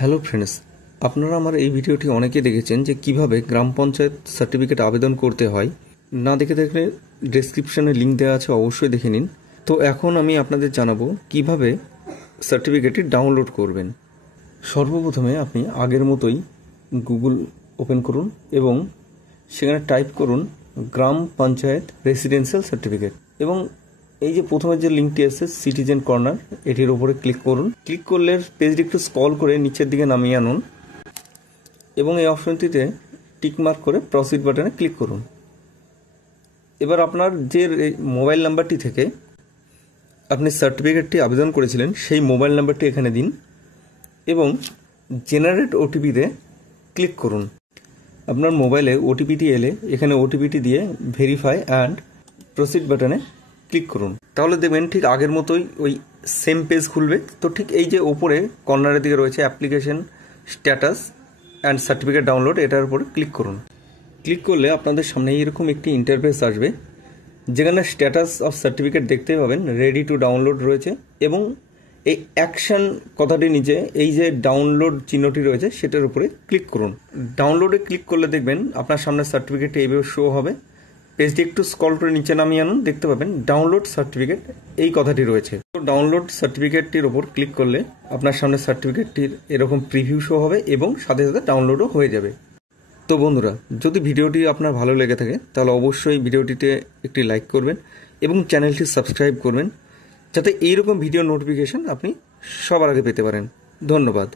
Hello friends, আপনারা আমার এই ভিডিওটি অনেকে দেখেছেন যে কিভাবে গ্রাম পঞ্চায়েত সার্টিফিকেট আবেদন করতে হয়। না দেখে থাকলে ডেসক্রিপশনে লিঙ্ক দেওয়া আছে, অবশ্যই দেখে নিন। তো এখন আমি আপনাদের জানাবো কিভাবে সার্টিফিকেটটি ডাউনলোড করবেন। সর্বপ্রথমে আপনি আগের মতোই গুগল ওপেন করুন এবং সেখানে টাইপ করুন গ্রাম পঞ্চায়েত রেসিডেন্সিয়াল সার্টিফিকেট এবং এই যে প্রথমে যে লিঙ্কটি আছে সিটিজেন কর্নার, এটির উপরে ক্লিক করুন। ক্লিক করলে পেজটি একটু স্ক্রল করে নিচের দিকে নামিয়ে আনুন এবং এই অপশনটিতে টিক মার্ক করে প্রসিড বাটনে ক্লিক করুন। এবার আপনার যে মোবাইল নাম্বারটি থেকে আপনি সার্টিফিকেটটি আবেদন করেছিলেন সেই মোবাইল নাম্বারটি এখানে দিন এবং জেনারেট ওটিপিতে ক্লিক করুন। আপনার মোবাইলে ওটিপিটি এলে এখানে ওটিপিটি দিয়ে ভেরিফাই অ্যান্ড প্রসিড বাটনে ক্লিক করুন। তাহলে দেখবেন ঠিক আগের মতোই ওই সেম পেজ খুলবে। তো ঠিক এই যে ওপরে কর্নারের দিকে রয়েছে application status and certificate download, এটার উপরে ক্লিক করুন। ক্লিক করলে আপনাদের সামনে এইরকম একটি ইন্টারফেস আসবে যেখানে স্ট্যাটাস অফ সার্টিফিকেট দেখতে পাবেন রেডি টু ডাউনলোড রয়েছে এবং এই অ্যাকশন কথাটির নিচে এই যে ডাউনলোড চিহ্নটি রয়েছে সেটার উপরে ক্লিক করুন। ডাউনলোডে ক্লিক করলে দেখবেন আপনার সামনে সার্টিফিকেটটি এইভাবে শো হবে। পেজটি একটু স্ক্রল করে নিচে নামিয়ে আনুন, দেখতে পাবেন ডাউনলোড সার্টিফিকেট এই কথাটি রয়েছে। তো ডাউনলোড সার্টিফিকেটটির ওপর ক্লিক করলে আপনার সামনে সার্টিফিকেটটির এরকম প্রিভিউ শো হবে এবং সাথে সাথে ডাউনলোডও হয়ে যাবে। তো বন্ধুরা, যদি ভিডিওটি আপনার ভালো লেগে থাকে তাহলে অবশ্যই ভিডিওটিতে একটি লাইক করবেন এবং চ্যানেলটি সাবস্ক্রাইব করবেন যাতে এইরকম ভিডিও নোটিফিকেশন আপনি সবার আগে পেতে পারেন। ধন্যবাদ।